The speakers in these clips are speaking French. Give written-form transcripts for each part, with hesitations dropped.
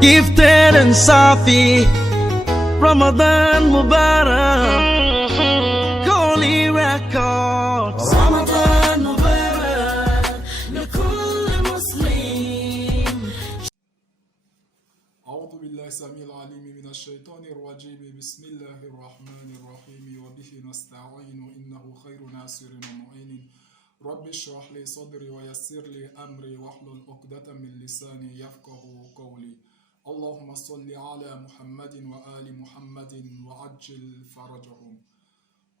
gifted and Safi, Ramadan Mubarak, Holy Records. Ramadan Mubarak, لكل مسلم. أعوذ بالله السميع العليم من الشيطان الرجيم بسم الله الرحمن الرحيم وبه نستعين إنه خير ناصر ومعين رب اشرح لي صدري ويسر لي أمري واحلل عقدة من لساني يفقه قولي اللهم صل على محمد وآل محمد وعجل فرجهم.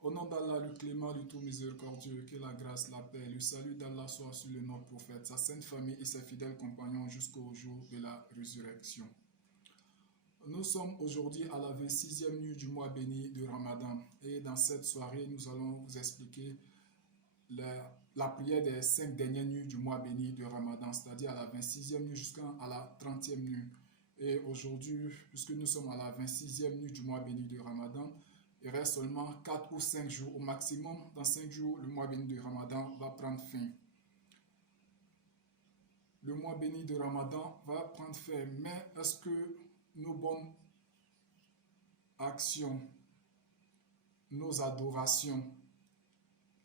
Au nom d'Allah, le clément, le tout miséricordieux, que la grâce, la paix, le salut d'Allah soit sur le nom prophète, sa sainte famille et ses fidèles compagnons jusqu'au jour de la résurrection. Nous sommes aujourd'hui à la 26e nuit du mois béni de Ramadan et dans cette soirée, nous allons vous expliquer la prière des 5 dernières nuits du mois béni de Ramadan, c'est-à-dire à la 26e nuit jusqu'à la 30e nuit. Et aujourd'hui, puisque nous sommes à la 26e nuit du mois béni de Ramadan, il reste seulement 4 ou 5 jours au maximum. Dans 5 jours, le mois béni de Ramadan va prendre fin. Le mois béni de Ramadan va prendre fin, mais est-ce que nos bonnes actions, nos adorations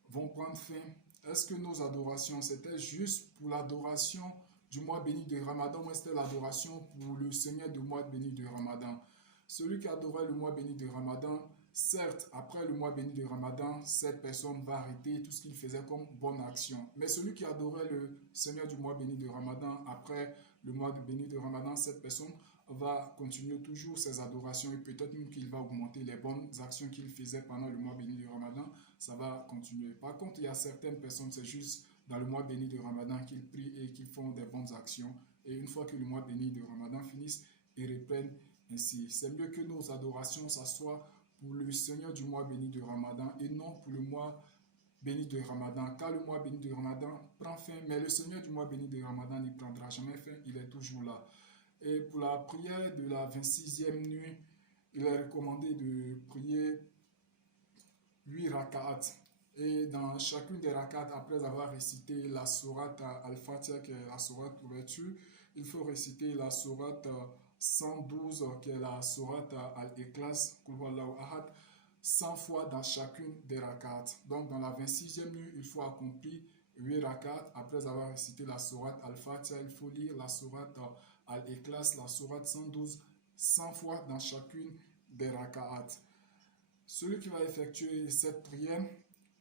vont prendre fin? Est-ce que nos adorations, c'était juste pour l'adoration du mois béni de Ramadan ou c'était l'adoration pour le Seigneur du mois béni de Ramadan? Celui qui adorait le mois béni de Ramadan, certes, après le mois béni de Ramadan, cette personne va arrêter tout ce qu'il faisait comme bonne action. Mais celui qui adorait le Seigneur du mois béni de Ramadan, après le mois béni de Ramadan, cette personne va continuer toujours ses adorations et peut-être même qu'il va augmenter les bonnes actions qu'il faisait pendant le mois béni de Ramadan, ça va continuer. Par contre, il y a certaines personnes, c'est juste dans le mois béni de Ramadan qu'ils prient et qu'ils font des bonnes actions. Et une fois que le mois béni de Ramadan finisse, ils reprennent ainsi. C'est mieux que nos adorations, ça soit pour le Seigneur du mois béni de Ramadan et non pour le mois béni de Ramadan. Car le mois béni de Ramadan prend fin, mais le Seigneur du mois béni de Ramadan ne prendra jamais fin, il est toujours là. Et pour la prière de la 26e nuit, il est recommandé de prier 8 raka'at. Et dans chacune des raka'at, après avoir récité la sourate Al-Fatiha, qui est la sourate d'ouverture, il faut réciter la sourate 112, qui est la sourate Al-Ikhlas, 100 fois dans chacune des raka'at. Donc dans la 26e nuit, il faut accomplir 8 raka'at. Après avoir récité la sourate Al-Fatiha, il faut lire la sourate Al-Ikhlas, la sourate 112, 100 fois dans chacune des raka'at. Celui qui va effectuer cette prière,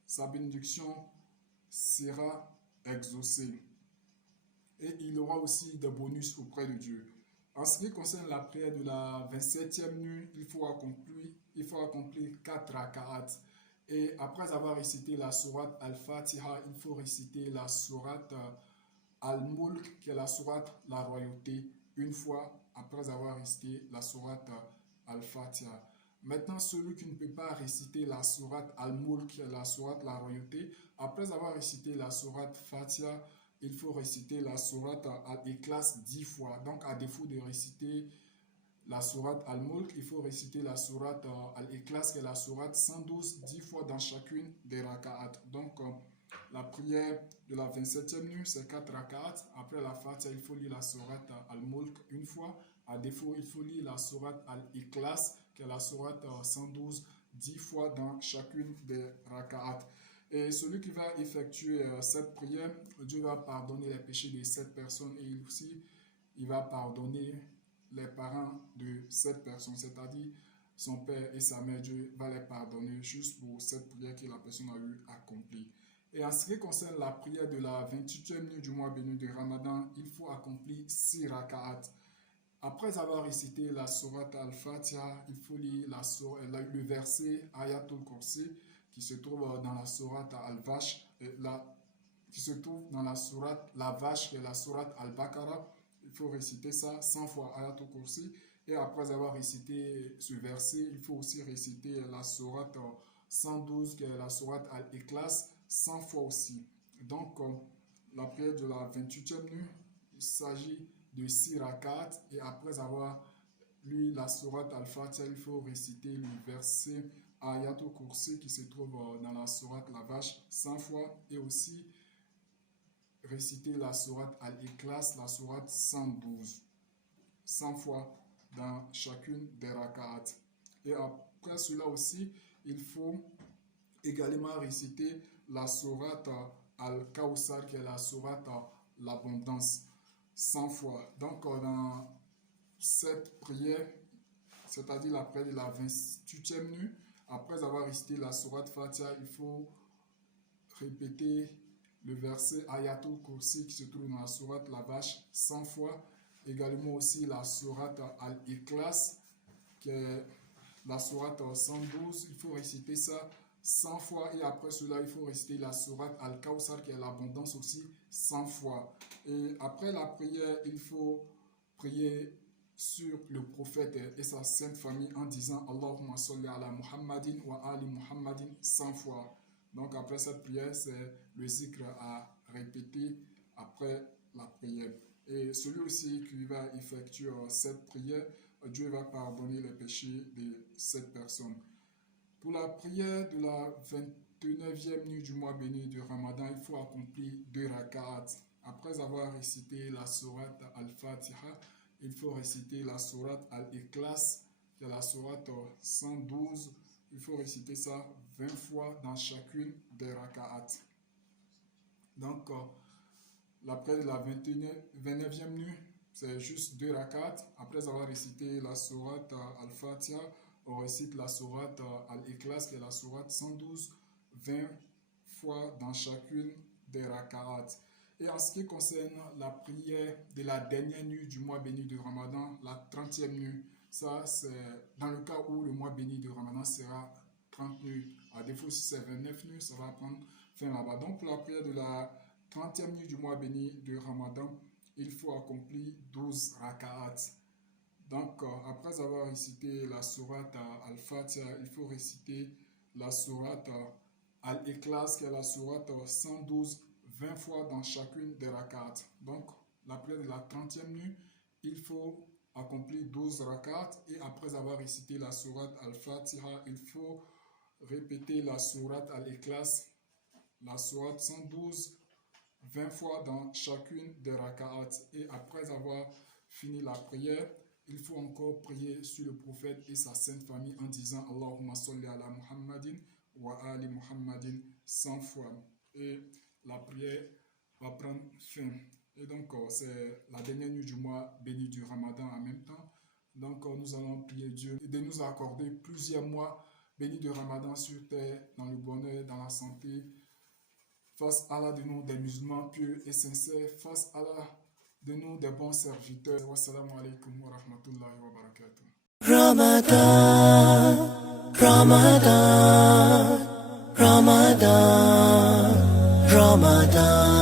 sa bénédiction sera exaucée. Et il aura aussi des bonus auprès de Dieu. En ce qui concerne la prière de la 27e nuit, il faut accomplir 4 raka'at. Et après avoir récité la sourate Al-Fatiha, il faut réciter la sourate Al-Mulk, qui est la sourate La Royauté, une fois après avoir récité la sourate Al-Fatiha. Maintenant, celui qui ne peut pas réciter la sourate Al-Mulk, qui est la sourate La Royauté, après avoir récité la sourate Fatiha, il faut réciter la sourate Al-Ikhlas 10 fois. Donc, à défaut de réciter la sourate Al-Mulk, il faut réciter la sourate Al-Ikhlas, qui est la sourate 112, 10 fois dans chacune des raka'at. Donc, la prière de la 27e nuit, c'est 4 raka'at. Après la Fatiha, il faut lire la sourate Al-Mulk une fois. À défaut, il faut lire la sourate Al-Ikhlas, qui est la sourate 112, 10 fois dans chacune des raka'at. Et celui qui va effectuer cette prière, Dieu va pardonner les péchés de cette personne et aussi, il va pardonner les parents de cette personne, c'est-à-dire son père et sa mère. Dieu va les pardonner juste pour cette prière que la personne a eu accomplie. Et en ce qui concerne la prière de la 28e nuit du mois béni de Ramadan, il faut accomplir 6 raka'at. Après avoir récité la sourate Al-Fatiha, il faut lire le verset Ayatul Kursi qui se trouve dans la sourate Al-Vash, qui se trouve dans la sourate La Vache, qui est la sourate Al-Baqarah. Il faut réciter ça 100 fois Ayatul Kursi. Et après avoir récité ce verset, il faut aussi réciter la sourate 112, qui est la sourate Al-Ikhlas, 100 fois aussi. Donc, la prière de la 28e nuit, il s'agit de 6 raka'at. Et après avoir lu la sourate Al-Fatiha, il faut réciter le verset Ayatul Kursi qui se trouve dans la sourate La Vache 100 fois et aussi réciter la sourate Al-Ikhlas, la sourate 112. 100 fois dans chacune des raka'at. Et après cela aussi, il faut également réciter la sourate Al-Kawsar, qui est la sourate l'abondance, 100 fois. Donc dans cette prière, c'est-à-dire la prière de la 28e nuit, après avoir récité la sourate Fatiha, il faut répéter le verset Ayatul Kursi qui se trouve dans la sourate La Vache 100 fois. Également aussi la sourate Al-Ikhlas, qui est la sourate 112, il faut réciter ça 100 fois. Et après cela, il faut réciter la sourate Al-Kawsar, qui est l'abondance aussi, 100 fois. Et après la prière, il faut prier sur le prophète et sa sainte famille en disant Allahumma salli ala Muhammadin wa ali Muhammadin 100 fois. Donc après cette prière, c'est le zikr à répéter après la prière. Et celui aussi qui va effectuer cette prière, Dieu va pardonner les péchés de cette personne. Pour la prière de la 29e nuit du mois béni du Ramadan, il faut accomplir 2 raka'at. Après avoir récité la sourate Al-Fatiha, il faut réciter la sourate Al-Ikhlas, qui est la sourate 112. Il faut réciter ça 20 fois dans chacune des raka'at. Donc, la prière de la 29e nuit, c'est juste 2 raka'at. Après avoir récité la sourate Al-Fatiha, on récite la sourate Al-Ikhlas, qui est la sourate 112, 20 fois dans chacune des raka'at. Et en ce qui concerne la prière de la dernière nuit du mois béni de Ramadan, la 30e nuit, ça c'est dans le cas où le mois béni de Ramadan sera 30 nuits. À défaut, si c'est 29 nuits, ça va prendre fin là-bas. Donc pour la prière de la 30e nuit du mois béni de Ramadan, il faut accomplir 12 raka'at. Donc après avoir récité la sourate Al-Fatiha, il faut réciter la sourate Al-Ikhlas, qui est la sourate 112, 20 fois dans chacune des raka'at. Donc, la prière de la 30e nuit, il faut accomplir 12 raka'at et après avoir récité la sourate Al-Fatiha, il faut répéter la sourate Al-Ikhlas, la sourate 112, 20 fois dans chacune des raka'at. Et après avoir fini la prière, il faut encore prier sur le prophète et sa sainte famille en disant Allahumma salli ala Muhammadin wa ali Muhammadin 100 fois. Et la prière va prendre fin. Et donc, c'est la dernière nuit du mois béni du Ramadan en même temps. Donc, nous allons prier Dieu de nous accorder plusieurs mois bénis de Ramadan sur terre, dans le bonheur, dans la santé. Fasse Allah de nous des musulmans pieux et sincères. Fasse Allah de nous des bons serviteurs. Wassalamu alaikum wa rahmatullahi wa barakatuh. Ramadan, Ramadan, Ramadan, Ramadan.